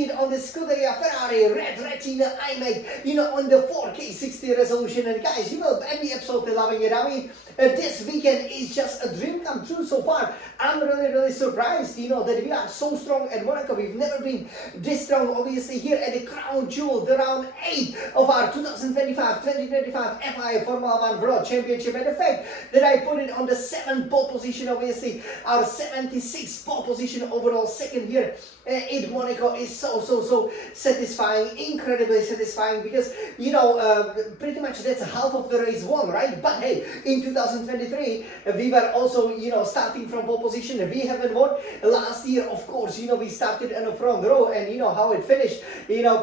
see it on the Scuderia Ferrari Red Retina iMac, on the 4K 60 resolution. And guys, I'd be absolutely loving it. I mean, this weekend is just a dream come true so far. I'm really surprised, that we are so strong at Monaco. We've never been this strong, obviously, here at the crown jewel, the round 8 of our 2025 FIA Formula 1 World Championship. And the fact that I put it on the 7th pole position, obviously, our 76th pole position overall, second here in Monaco is so satisfying, incredibly satisfying, because pretty much that's half of the race won, right? But hey, in 2023 we were also starting from pole position. We haven't won last year, of course. We started in the front row, and how it finished.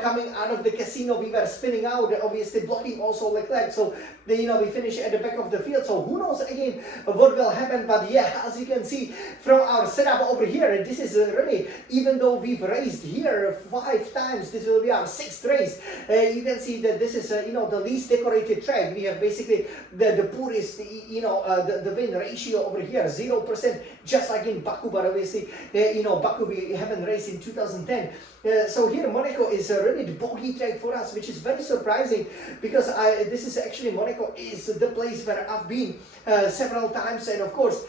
Coming out of the casino, we were spinning out, obviously blocking also Leclerc. So we finished at the back of the field. So who knows again what will happen? But yeah, as you can see from our setup over here, this is really, even though we've raced here 5 times, this will be our 6th race. You can see that this is the least decorated track. We have basically the poorest the win ratio over here, 0%, just like in Baku. But obviously Baku we haven't raced in 2010. So here Monaco is really the bogey track for us, which is very surprising, because this is actually, Monaco is the place where I've been several times, and of course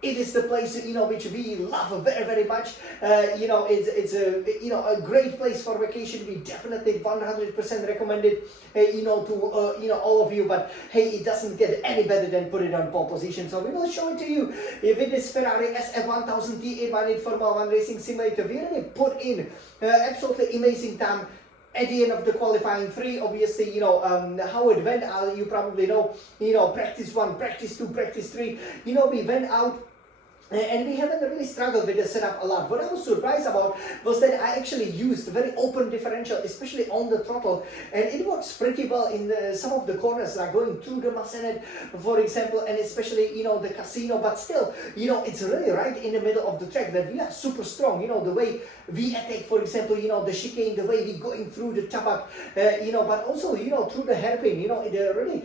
it is the place which we love very much. It's a great place for vacation. We definitely 100% recommend it to all of you. But hey, it doesn't get any better than put it on pole position. So we will show it to you with this Ferrari SF1000 T818 Formula 1 Racing Simulator. We really put in absolutely amazing time at the end of the qualifying 3. Obviously, how it went out, you probably know, practice 1, practice 2, practice 3, we went out. And we haven't really struggled with the setup a lot. What I was surprised about was that I actually used very open differential, especially on the throttle, and it works pretty well in some of the corners, like going through the Massenet, for example, and especially the casino. But still, it's really right in the middle of the track that we are super strong. The way we attack, for example, the chicane, the way we going through the tabak, but also through the hairpin. It really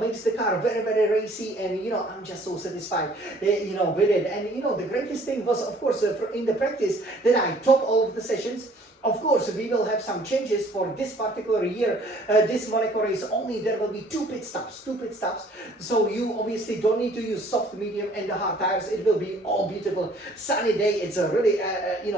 makes the car very racy, and I'm just so satisfied with it. And the greatest thing was, of course, in the practice that I top all of the sessions. Of course, we will have some changes for this particular year. This Monaco race only, there will be 2 pit stops. So you obviously don't need to use soft, medium, and the hard tires. It will be all beautiful sunny day. It's a really,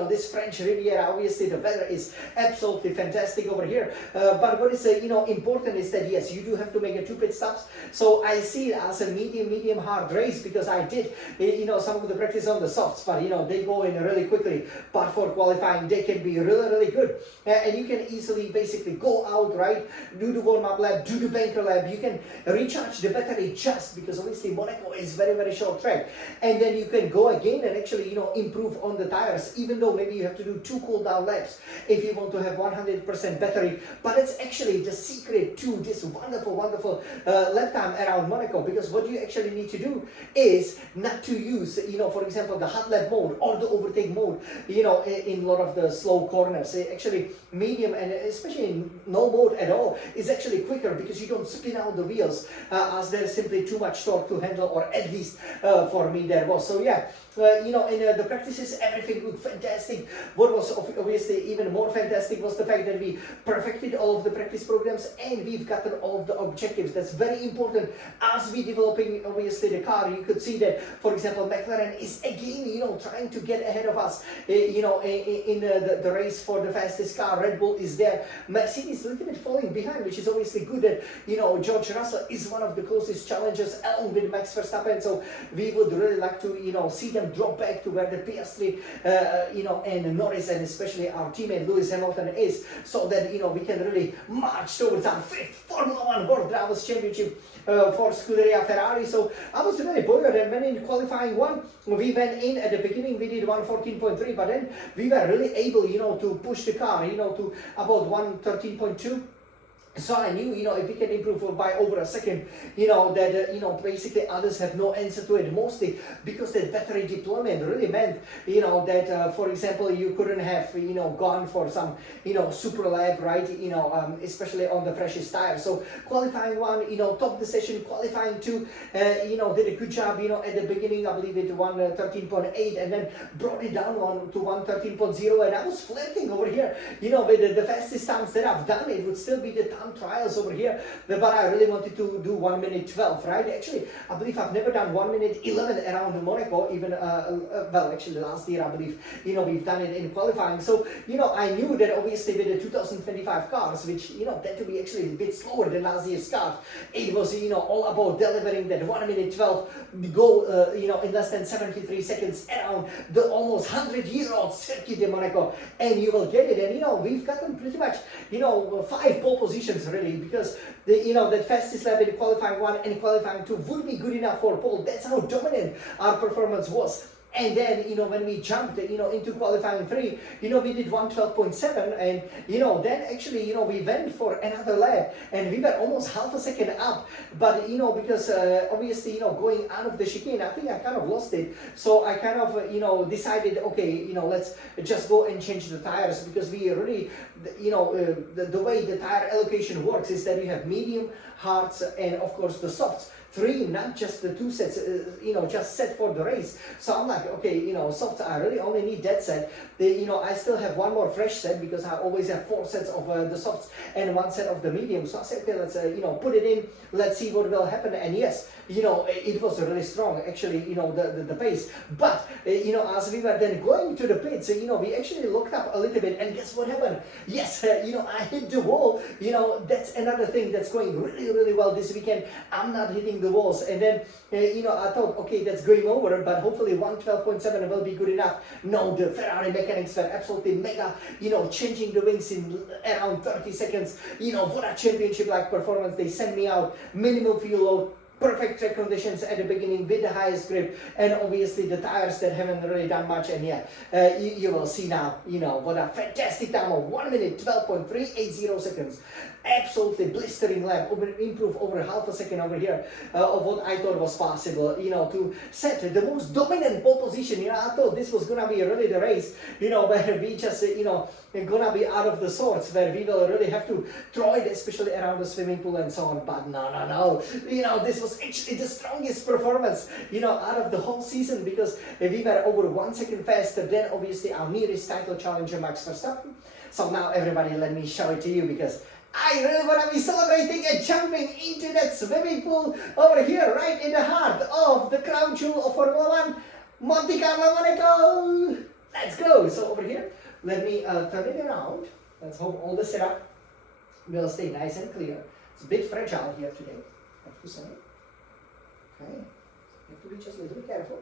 this French Riviera. Obviously, the weather is absolutely fantastic over here. But what is important is that yes, you do have to make a 2 pit stops. So I see it as a medium hard race, because I did some of the practice on the softs, but they go in really quickly. But for qualifying, they can be really good, and you can easily basically go out, right, do the warm-up lap, do the banker lap. You can recharge the battery, just because obviously Monaco is very short track, and then you can go again and actually improve on the tires, even though maybe you have to do 2 cool down laps if you want to have 100% battery. But it's actually the secret to this wonderful lap time around Monaco, because what you actually need to do is not to use for example the hot lap mode or the overtake mode in a lot of the slow corners. Actually medium, and especially in no mode at all, is actually quicker, because you don't spin out the wheels as there's simply too much torque to handle, or at least for me there was. So yeah, in the practices everything looked fantastic. What was obviously even more fantastic was the fact that we perfected all of the practice programs, and we've gotten all of the objectives. That's very important as we developing obviously the car. You could see that, for example, McLaren is again trying to get ahead of us in the race for the fastest car. Red Bull is there. Mercedes is a little bit falling behind, which is obviously good that George Russell is one of the closest challengers along with Max Verstappen. So we would really like to see them drop back to where the Piastri and Norris, and especially our teammate Lewis Hamilton is, so that we can really march towards our 5th Formula 1 World Drivers' Championship for Scuderia Ferrari. So I was really buoyant, and when in qualifying 1 we went in at the beginning, we did 114.3, but then we were really able to push the car to about 113.2. So I knew, if we can improve by over a second, that, basically others have no answer to it, mostly because that battery deployment really meant, that, for example, you couldn't have, gone for some, super lap, right, especially on the freshest tire. So qualifying one, top the session, qualifying two, did a good job, at the beginning, I believe it won 13.8 and then brought it down to 113.0, and I was flirting over here, with the fastest times that I've done. It would still be the time trials over here, but I really wanted to do 1 minute 12, right? Actually, I believe I've never done 1 minute 11 around Monaco, even, well, actually last year, I believe, we've done it in qualifying. So, I knew that obviously with the 2025 cars, which, tend to be actually a bit slower than last year's cars, it was, all about delivering that 1 minute 12 go, in less than 73 seconds around the almost 100-year-old circuit in Monaco, and you will get it. And, we've gotten pretty much, 5 pole positions really, because the fastest lap in qualifying 1 and qualifying 2 would be good enough for pole. That's how dominant our performance was. And then, when we jumped, into qualifying 3, we did 112.7, and, then actually, we went for another lap, and we were almost half a second up, but, because, obviously, going out of the chicane, I think I kind of lost it, so I kind of, decided, okay, let's just go and change the tires, because we really, the way the tire allocation works is that you have medium, hards, and, of course, the softs. 3, not just the 2 sets, just set for the race. So I'm like, okay, softs, I really only need that set. I still have 1 more fresh set, because I always have 4 sets of the softs and 1 set of the medium. So I said, okay, let's, put it in, let's see what will happen. And yes, it was really strong, actually, the pace. But, as we were then going to the pits, we actually looked up a little bit, and guess what happened? Yes, I hit the wall. That's another thing that's going really, really well this weekend. I'm not hitting the walls, and then I thought, okay, that's going over, but hopefully 112.7 will be good enough. No, the Ferrari mechanics were absolutely mega, changing the wings in around 30 seconds. What a championship like performance. They sent me out, minimum fuel load, perfect track conditions at the beginning with the highest grip, and obviously the tires that haven't really done much. And yeah, you will see now, what a fantastic time of 1 minute 12.380 seconds. Absolutely blistering lap, improve over half a second over here of what I thought was possible, to set the most dominant pole position. I thought this was gonna be really the race, where we just, gonna be out of the sorts, where we will really have to throw it, especially around the swimming pool and so on. But no, this was actually the strongest performance, out of the whole season, because we were over 1 second faster than obviously our nearest title challenger, Max Verstappen. So now everybody, let me show it to you, because I really want to be celebrating and jumping into that swimming pool over here, right in the heart of the crown jewel of Formula 1, Monte Carlo, Monaco. Let's go. So over here, let me turn it around. Let's hope all the setup will stay nice and clear. It's a bit fragile here today, I have to say. Okay, you have to be just a little careful.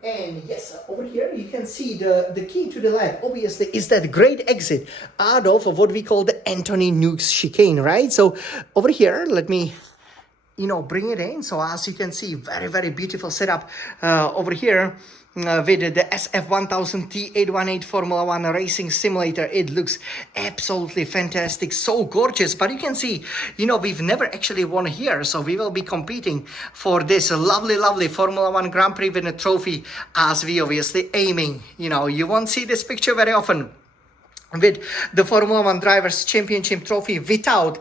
And yes, over here you can see the key to the lap, obviously, is that great exit out of what we call the Anthony Nukes chicane, right? So over here, let me, bring it in. So as you can see, very, very beautiful setup over here. With the SF1000 T818 Formula 1 Racing Simulator. It looks absolutely fantastic, so gorgeous. But you can see, we've never actually won here. So we will be competing for this lovely Formula 1 Grand Prix with a trophy, as we obviously aiming. You won't see this picture very often with the Formula 1 Drivers' Championship trophy without,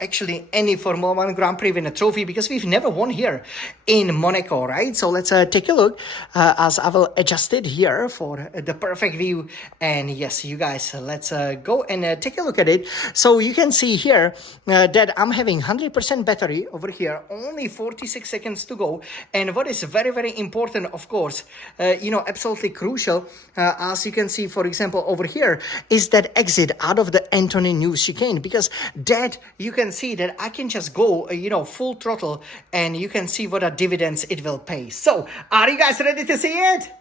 actually any Formula 1 Grand Prix winner trophy, because we've never won here in Monaco, right? So let's take a look as I will adjust it here for the perfect view. And yes, you guys, let's go and take a look at it. So you can see here that I'm having 100% battery over here, only 46 seconds to go. And what is very, very important, of course, absolutely crucial, as you can see, for example, over here, is that exit out of the Anthony Nukes chicane, because that you can see that I can just go, full throttle, and you can see what a dividends it will pay. So, are you guys ready to see it?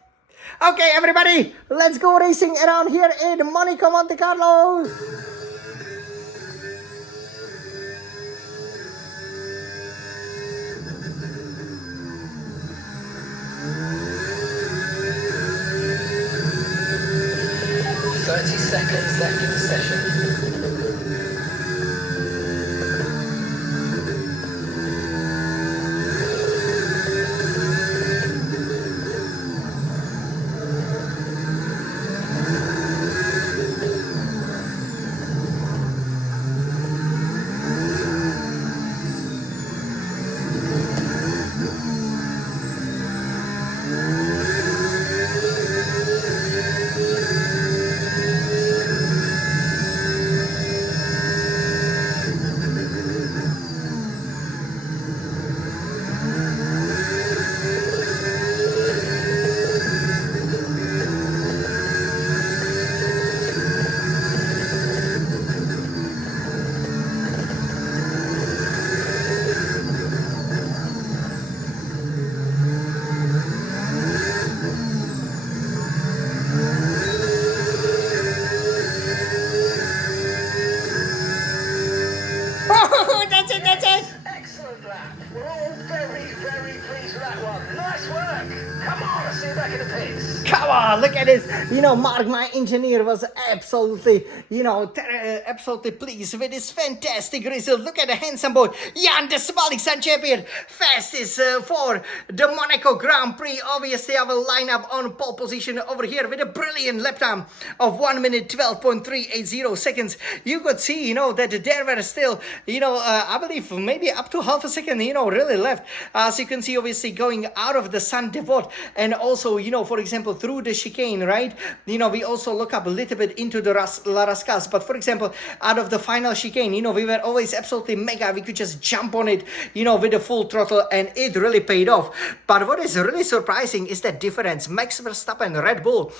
Okay, everybody, let's go racing around here in Monaco, Monte Carlo. 30 seconds left in the session. Come on, look at this. Mark, my engineer, was absolutely, absolutely pleased with this fantastic result. Look at the handsome boy, Jan de Smalik's champion, fastest for the Monaco Grand Prix. Obviously, I will line up on pole position over here with a brilliant lap time of 1 minute 12.380 seconds. You could see, that there were still, I believe maybe up to half a second, really left. As you can see, obviously going out of the Saint Devot, and also, for example, through the chicane, right? We also look up a little bit into the La Rascas, but for example, out of the final chicane, we were always absolutely mega. We could just jump on it, with the full throttle, and it really paid off. But what is really surprising is that difference. Max Verstappen, Red Bull,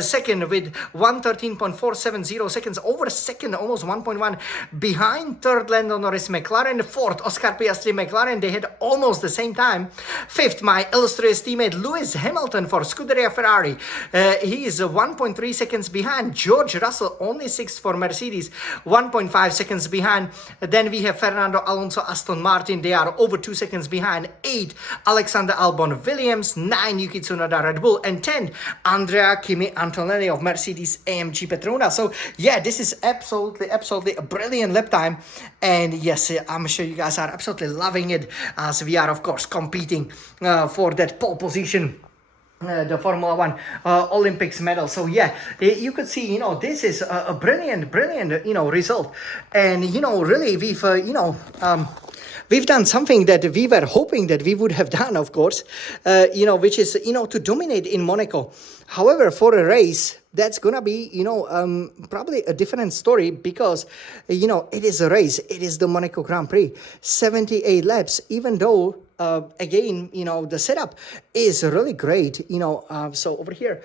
second with 1:13.470 seconds, over second, almost 1.1 behind third Lando Norris McLaren, fourth Oscar Piastri McLaren. They had almost the same time. Fifth, my illustrious teammate Lewis Hamilton for Scuderia Ferrari. He is 1.3 seconds behind. George Russell only sixth for Mercedes, 1.5 seconds behind. Then we have Fernando Alonso, Aston Martin. They are over 2 seconds behind. 8, Alexander Albon Williams. 9, Yuki Tsunoda Red Bull. And 10, Andrea Kimi Antonelli of Mercedes AMG Petronas. So yeah, this is absolutely a brilliant lap time. And yes, I'm sure you guys are absolutely loving it, as we are of course competing for that pole position, the Formula One Olympics medal. So yeah, you could see, this is a brilliant, result. And, really, we've done something that we were hoping that we would have done, of course, which is, to dominate in Monaco. However, for a race, that's gonna be, probably a different story, because, it is a race. It is the Monaco Grand Prix, 78 laps, even though, again, the setup is really great, so over here,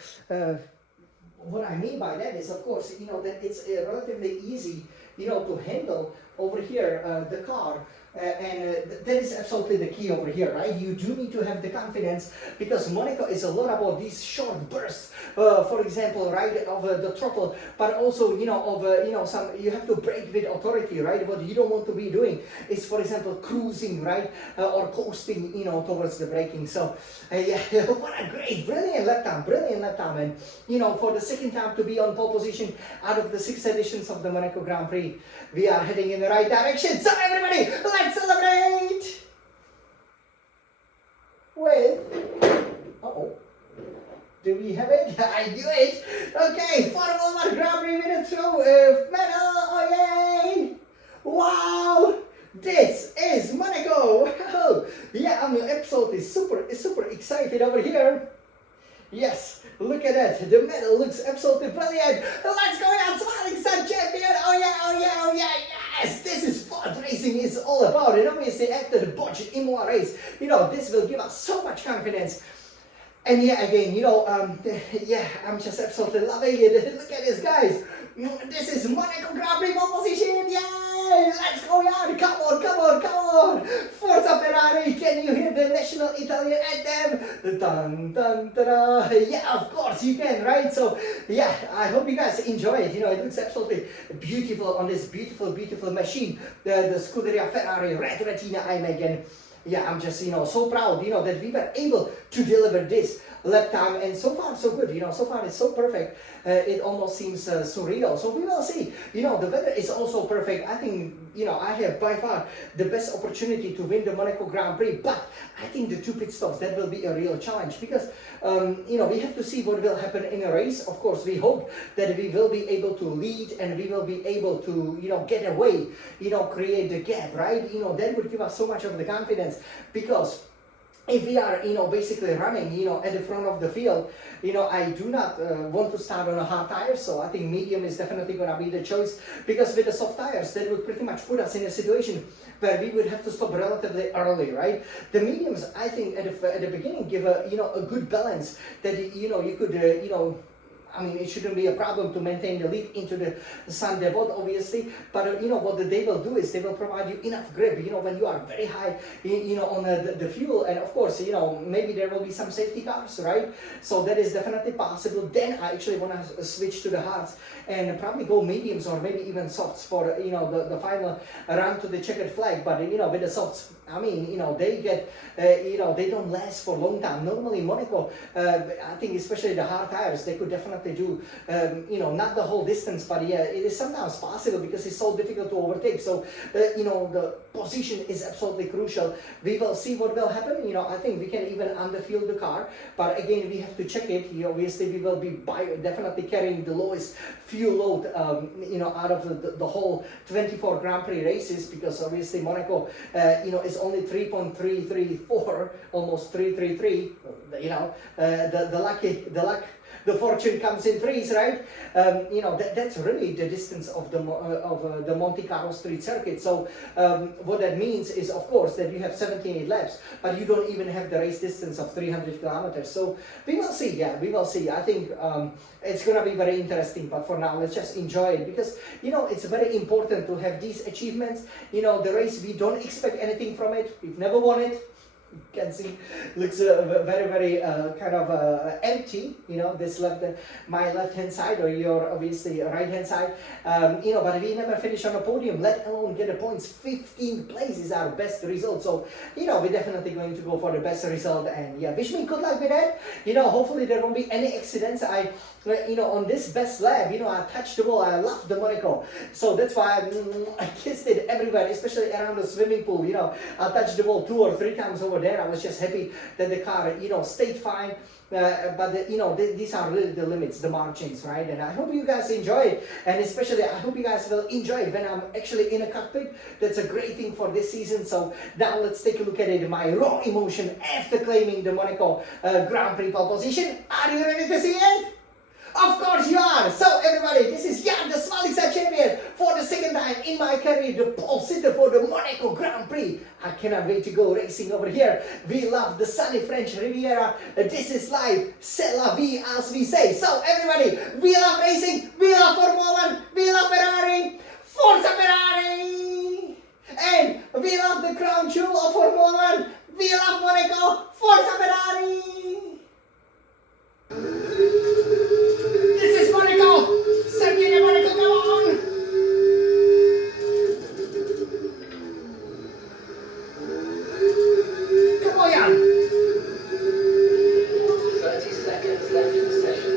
what I mean by that is, of course, that it's relatively easy, to handle over here, the car. That is absolutely the key over here, right? You do need to have the confidence, because Monaco is a lot about these short bursts, for example, right, of the throttle, but also, some, you have to brake with authority, right? What you don't want to be doing is, for example, cruising, right, or coasting, towards the braking. So, yeah, what a brilliant lap time, and, for the second time to be on pole position out of the 6 editions of the Monaco Grand Prix, we are heading in the right direction. So everybody, let's celebrate with, do we have it? I do it. Okay, Formula One Grand Prix winner through medal. Oh yay! Wow, this is Monaco. Yeah, I'm absolutely super excited over here. Yes, look at that. The medal looks absolutely brilliant. Let's go on, smiling sun champion. Oh yeah. Yes, this is what racing is all about. And obviously after the botched Imola race, this will give us so much confidence. And yeah, again, yeah, I'm just absolutely loving it. Look at this, guys. This is Monaco Grand Prix pole position. Yay! Let's go, Jan. Come on. Forza Ferrari. Can you hear the national Italian anthem? Dun, dun, da. Yeah, of course you can, right? So, yeah, I hope you guys enjoy it. It looks absolutely beautiful on this beautiful machine. The Scuderia Ferrari Red Retina iMac. And yeah, I'm just, so proud, that we were able to deliver this lap time, and so far so good, so far it's so perfect, it almost seems surreal. So we will see, the weather is also perfect. I think, I have by far the best opportunity to win the Monaco Grand Prix, but I think the 2 pit stops, that will be a real challenge, because, we have to see what will happen in a race. Of course, we hope that we will be able to lead, and we will be able to, get away, create the gap, right? That would give us so much of the confidence, because if we are, basically running, at the front of the field, I do not want to start on a hard tire, so I think medium is definitely going to be the choice, because with the soft tires, that would pretty much put us in a situation where we would have to stop relatively early, right? The mediums, I think, at the beginning give a, a good balance that, you could, I mean, it shouldn't be a problem to maintain the lead into the Sun Devot, obviously. But what they will do is they will provide you enough grip. When you are very high, on the fuel, and of course, maybe there will be some safety cars, right? So that is definitely possible. Then I actually want to switch to the hards and probably go mediums or maybe even softs for the final run to the checkered flag. But with the softs, I mean, they get, they don't last for a long time. Normally, Monaco, I think especially the hard tires, they could definitely do, not the whole distance, but yeah, it is sometimes possible because it's so difficult to overtake. So, the position is absolutely crucial. We will see what will happen. I think we can even underfuel the car, but again, we have to check it. Obviously, we will be definitely carrying the lowest fuel load, out of the whole 24 Grand Prix races, because obviously Monaco, is only 3.334, almost 333. The fortune comes in threes, right? That's really the distance of the Monte Carlo street circuit. So what that means is, of course, that you have 78 laps, but you don't even have the race distance of 300 kilometers. So we will see. Yeah, we will see. I think it's gonna be very interesting. But for now, let's just enjoy it, because it's very important to have these achievements. The race, we don't expect anything from it. We've never won it. You can see looks very, very kind of empty. This my left hand side, or your obviously right hand side. But we never finish on a podium, let alone get the points. 15th place is our best result. So we're definitely going to go for the best result. And yeah, wish me good luck with that. Hopefully there won't be any accidents. On this best lap, I touched the wall. I love the Monaco, so that's why I kissed it everywhere, especially around the swimming pool. I touched the wall 2 or 3 times over there. I was just happy that the car, stayed fine. But these are really the limits, the margins, right? And I hope you guys enjoy it, and especially I hope you guys will enjoy it when I'm actually in a cockpit. That's a great thing for this season. So now let's take a look at it. My raw emotion after claiming the Monaco Grand Prix pole position. Are you ready to see it? Of course you are! So everybody, this is Jan, the Smiling Side champion, for the second time in my career, the pole sitter for the Monaco Grand Prix. I cannot wait to go racing over here. We love the sunny French Riviera. This is life, c'est la vie, as we say. So everybody, we love racing, we love Formula 1, we love Ferrari, Forza Ferrari! And we love the crown jewel of Formula 1, we love Monaco, Forza Ferrari! This is Monaco! Circuit de Monaco, come on! Come on, Jan! 30 seconds left in the session.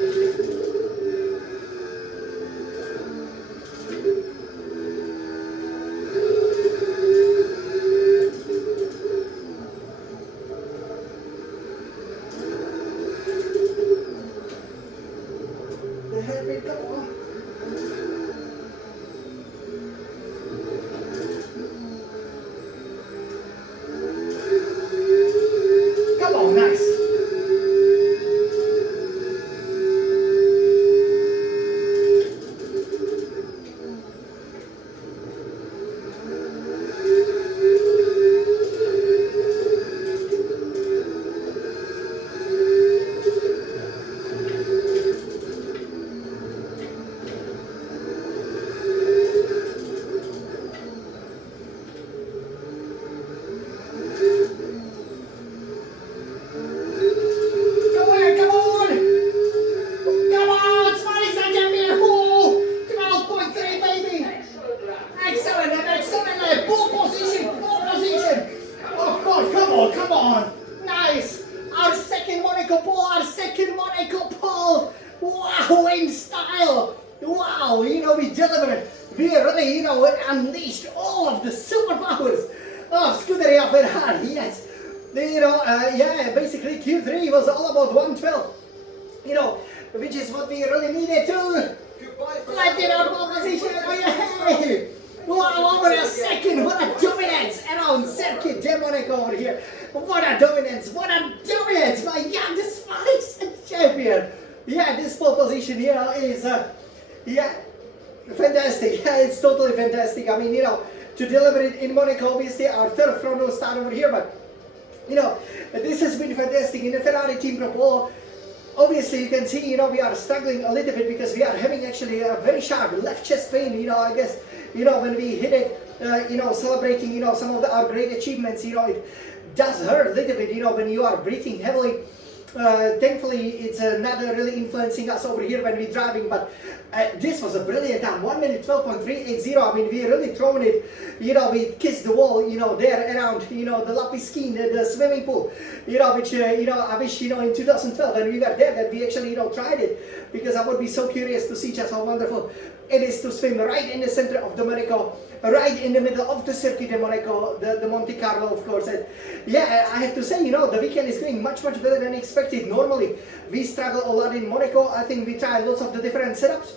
in style. Wow, we delivered. We really, unleashed all of the superpowers of Scuderia Ferrari. Yes, basically Q3 was all about 112. Which is what we really needed to collect in our pole position. Oh, yay! Wow, over a second, what a dominance around Circuit de Monaco over here. What a dominance, my youngest Smiling champion. Yeah, this pole position here is, fantastic. Yeah, it's totally fantastic. I mean, to deliver it in Monaco, obviously our third front row start over here, but, this has been fantastic. In the Ferrari team Pro, obviously you can see, we are struggling a little bit because we are having actually a very sharp left chest pain, I guess, when we hit it, celebrating, some of our great achievements, it does hurt a little bit, when you are breathing heavily. Thankfully, it's not really influencing us over here when we're driving, but this was a brilliant time. 1 minute 12.380. I mean, we really thrown it. We kissed the wall, there around, the Lapis ski, the swimming pool, which, I wish, in 2012 when we were there that we actually, tried it, because I would be so curious to see just how wonderful it is to swim right in the center of the Monaco, right in the middle of the Circuit de Monaco, the Monte Carlo, of course. And yeah, I have to say, the weekend is going much better than expected. Normally, we struggle a lot in Monaco. I think we tried lots of the different setups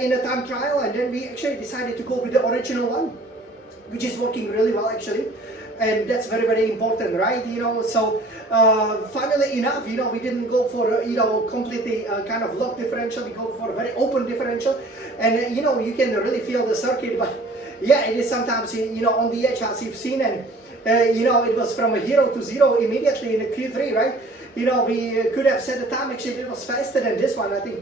in a time trial, and then we actually decided to go with the original one, which is working really well actually. And that's very important, right? So funnily enough, we didn't go for completely kind of lock differential. We go for a very open differential, and you can really feel the circuit. But yeah, it is sometimes on the edge, as you've seen, and it was from a 0 to 0 immediately in the Q3, right? We could have set the time. Actually, it was faster than this one. I think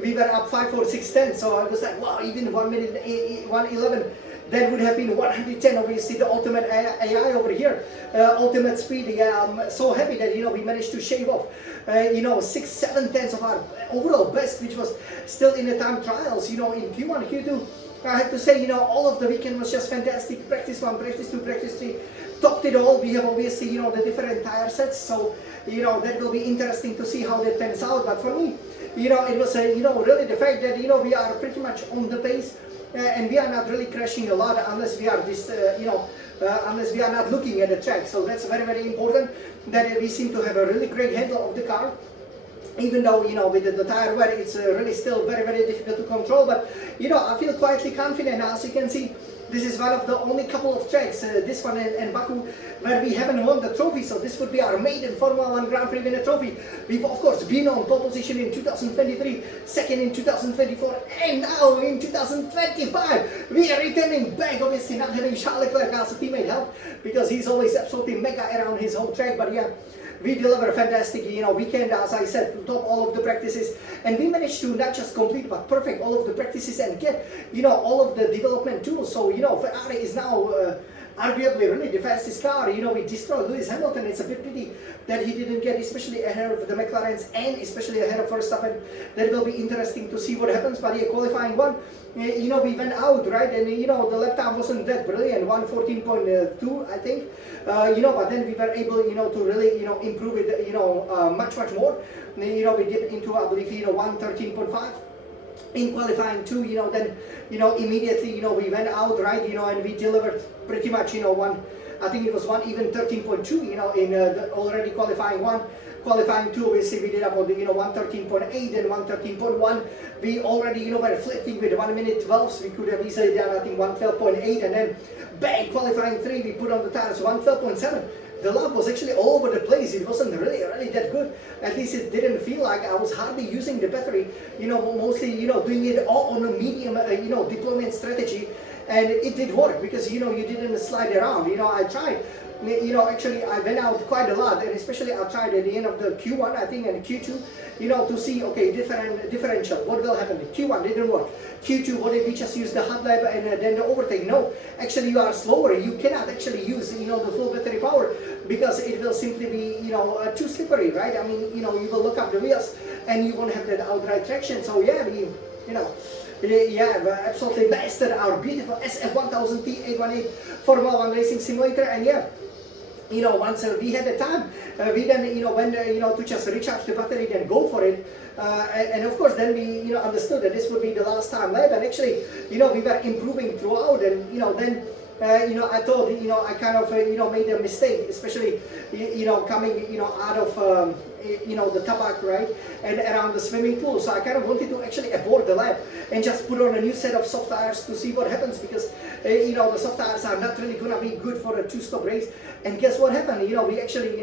we were up 5:46:10. So I was like, wow, even 1 minute 1:11. That would have been 110, obviously, the ultimate AI over here, ultimate speed. Yeah, I'm so happy that, we managed to shave off, 6-7 tenths of our overall best, which was still in the time trials, in Q1, Q2. I have to say, all of the weekend was just fantastic. Practice 1, practice 2, practice 3, topped it all. We have obviously, the different tire sets, so, that will be interesting to see how that pans out. But for me, it was, really the fact that, we are pretty much on the pace. And we are not really crashing a lot unless we are unless we are not looking at the track. So that's very important, that we seem to have a really great handle of the car. Even though, with the tire wear, it's really still very difficult to control. But, I feel quietly confident. As you can see, this is one of the only couple of tracks, this one and Baku, where we haven't won the trophy. So this would be our maiden Formula 1 Grand Prix winner trophy. We've, of course, been on pole position in 2023, second in 2024, and now in 2025. We are returning back, obviously not having Charles Leclerc as a teammate help, because he's always absolutely mega around his home track. But yeah, we deliver a fantastic, weekend, as I said, to top all of the practices, and we managed to not just complete but perfect all of the practices and get, all of the development tools. So, Ferrari is now arguably really the fastest car. We destroyed Lewis Hamilton. It's a bit pity that he didn't get, especially ahead of the McLarens and especially ahead of Verstappen. That will be interesting to see what happens. But yeah, qualifying one, we went out, right? And the lap time wasn't that brilliant, 1:14.2, I think. But then we were able, to really, improve it, much more. We dipped into, I believe, 1:13.5. In qualifying 2, then, immediately, we went out, right, and we delivered pretty much, I think it was 13.2, in the already qualifying 1. Qualifying 2, obviously, we did about, 113.8 and 113.1. We already, were flirting with 1 minute 12, so we could have easily done, I think, 112.8, and then, bang, qualifying 3, we put on the tires 112.7. The lap was actually all over the place. It wasn't really that good. At least it didn't feel like I was hardly using the battery. Mostly, doing it all on a medium, deployment strategy. And it did work because, you didn't slide around. I tried. Actually, I went out quite a lot, and especially I tried at the end of the Q1, I think, and Q2, to see, okay, differential, what will happen. Q1 didn't work. Q2, what if we just use the hot lap and then the overtake? No, actually you are slower. You cannot actually use, the full battery power, because it will simply be, too slippery, right? I mean, you will look up the wheels and you won't have that outright traction. So yeah, we absolutely mastered our beautiful SF1000T 818 Formula 1 racing simulator. And yeah, once we had the time, we then, went, to just recharge the battery, then go for it. And of course, then we, understood that this would be the last time lap. And actually, we were improving throughout. And, then, I thought, I kind of, made a mistake, especially, coming, out of, the tabak, right, and around the swimming pool. So I kind of wanted to actually abort the lap and just put on a new set of soft tires to see what happens, because, the soft tires are not really going to be good for a two-stop race. And guess what happened? We actually,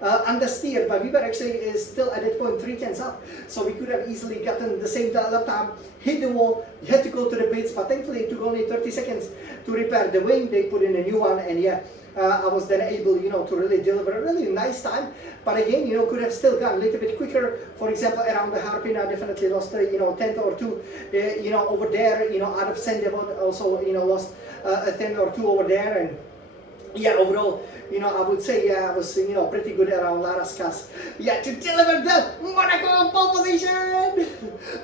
understeered, but we were actually still at that point 3 tenths up. So we could have easily gotten the same lap time, hit the wall, had to go to the pits, but thankfully it took only 30 seconds to repair the wing. They put in a new one, and yeah, I was then able, to really deliver a really nice time. But again, could have still gone a little bit quicker. For example, around the hairpin, I definitely lost, tenth or two, over there, out of Sendevod, also, lost a tenth or two over there. And yeah, overall, I would say, I was, pretty good around Larascas. Yeah, to deliver the Monaco pole position!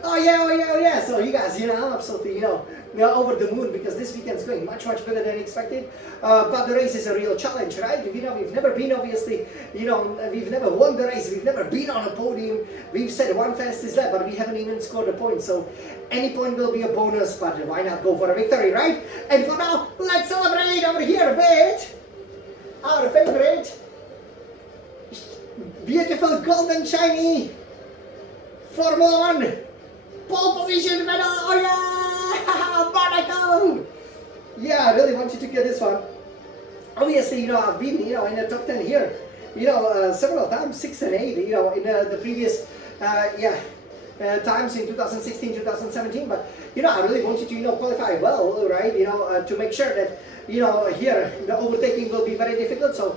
Oh yeah. So you guys, I'm absolutely, over the moon because this weekend's going much better than expected. But the race is a real challenge, right? We've never been, obviously, we've never won the race, we've never been on a podium. We've set one fastest lap, but we haven't even scored a point. So any point will be a bonus, but why not go for a victory, right? And for now, let's celebrate over here with our favorite, beautiful golden shiny Formula 1 pole position medal. Oh yeah, Monaco. Yeah, I really wanted to get this one. Obviously, I've been, in the top 10 here, several times, 6 and 8, in the previous, times in 2016, 2017. But, I really wanted to, qualify well, right, to make sure that, here the overtaking will be very difficult. So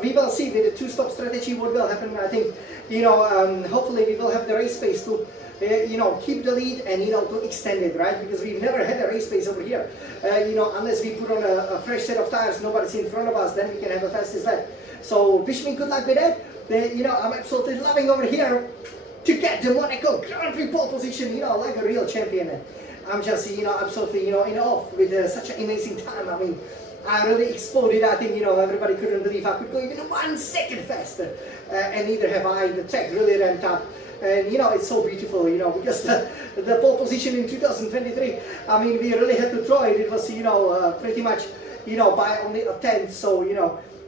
we will see with the two-stop strategy what will happen. I think, hopefully we will have the race pace to, keep the lead and, to extend it, right? Because we've never had a race pace over here. Unless we put on a fresh set of tires, nobody's in front of us, then we can have a fastest lap. So wish me good luck with that. I'm absolutely loving over here to get the Monaco Grand Prix pole position, like a real champion. I'm just, absolutely, in awe with such an amazing time. I mean, I really exploded. I think, everybody couldn't believe I could go even 1 second faster. And neither have I. The track really ramped up. And, it's so beautiful, because the pole position in 2023, I mean, we really had to throw it. It was, pretty much, by only a tenth. So,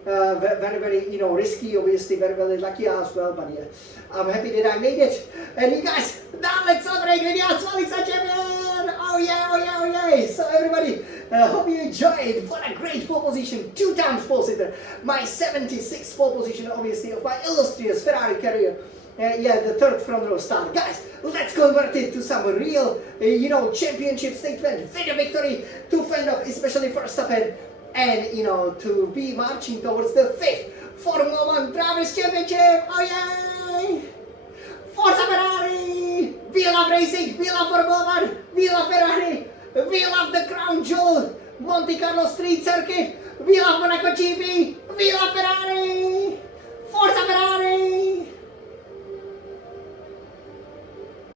very, risky, obviously, very lucky as well. But yeah, I'm happy that I made it. And you guys, now let's celebrate with the Alex champion! Oh yeah! So everybody, hope you enjoyed. What a great pole position, 2 times pole sitter. My 76th pole position, obviously, of my illustrious Ferrari career. The third front row start. Guys, let's convert it to some real, championship statement with a victory to fend off, especially Verstappen, and, to be marching towards the 5th Formula 1 Drivers' Championship. Oh yay! Forza Ferrari! We love racing, we love Formula 1, we love Ferrari, we love the crown jewel, Monte Carlo Street Circuit, we love Monaco GP, we love